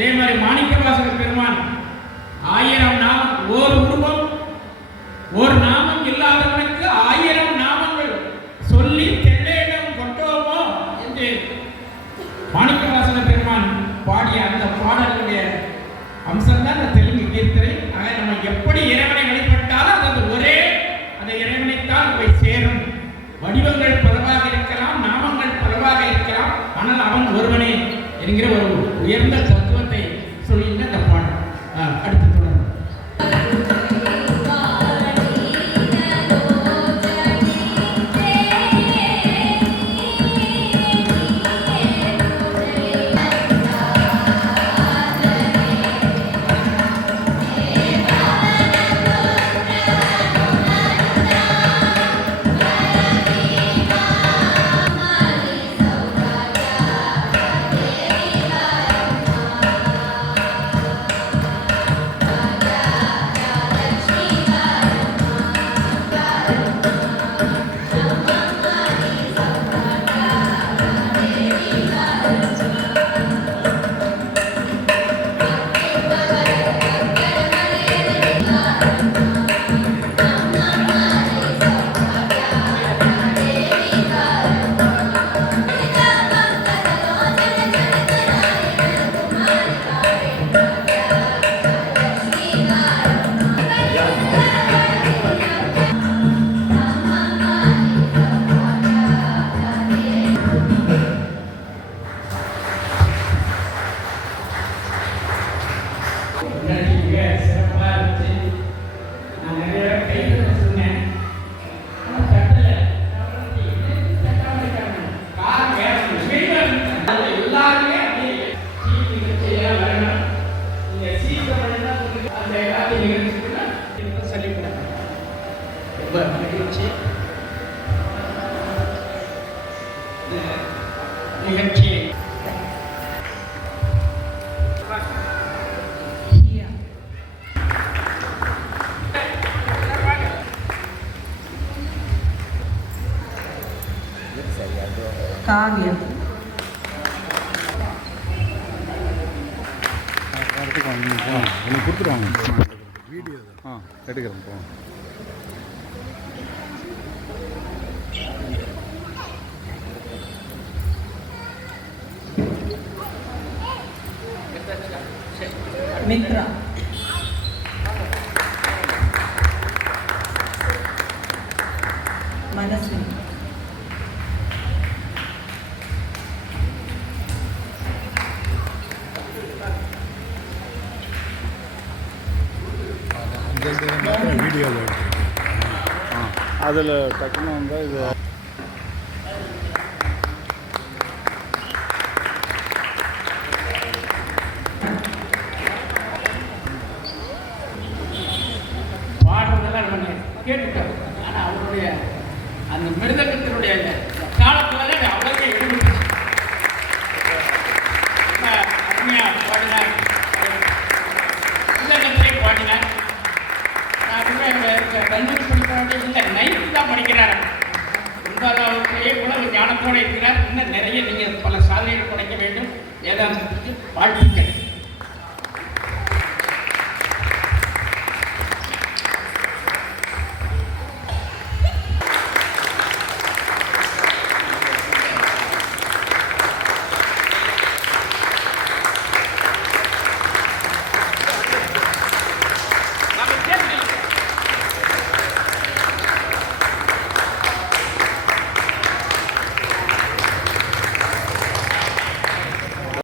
அதே மாதிரி மாணிக்கவாசக பெருமான் 1000 நாமம், ஓர் உருவம் ஓர் நாமம் இல்லாதவனுக்கு 1000 நாமங்கள் சொல்லி தெள்ளேடம் கொண்டோமோ என்று மாணிக்கவாசக பெருமான் பாடிய அந்த பாடலுடைய அம்சம்தான் அந்த தெலுங்கு கீர்த்தனை. ஆக நம்ம எப்படி இறைவனை வழிபட்டாலும் அது ஒரே அந்த இறைவனைத்தான் போய் சேரும். வடிவங்கள் பலவாக இருக்கலாம், நாமங்கள் பலவாக இருக்கலாம், ஆனால் அவன் ஒருவனே என்கிற ஒரு உயர்ந்த தத்துவத்தை சொல்லிட்டு அந்த பாடல் அடுத்து தொடரும். காவியம் கொடுத்துருவாங்க வீடியோ எடுக்கிறேன் போ. மித்ரா மனஸ்வினி வீடியோவில் அதில் டக்குன்னு வந்தால் இது பாடுறதெல்லாம் நம்ம கேட்டுட்டோம். ஆனால் அவருடைய அந்த மிருதகத்தினுடைய காலத்தில் அவ்வளோக்கே ஈடுபட்டு அருமையாக பாடினார், மிருதகத்திலே பாடினார். கல்லூரி படிக்கிறாங்க இல்லை, 9th தான் படிக்கிறார். 9வதுலேயே உலக ஞானத்தோடு இருக்கிறார். இன்னும் நிறைய நீங்கள் பல சாதனைகள் படைக்க வேண்டும். வேதாந்தத்துக்கு வாழ்த்து.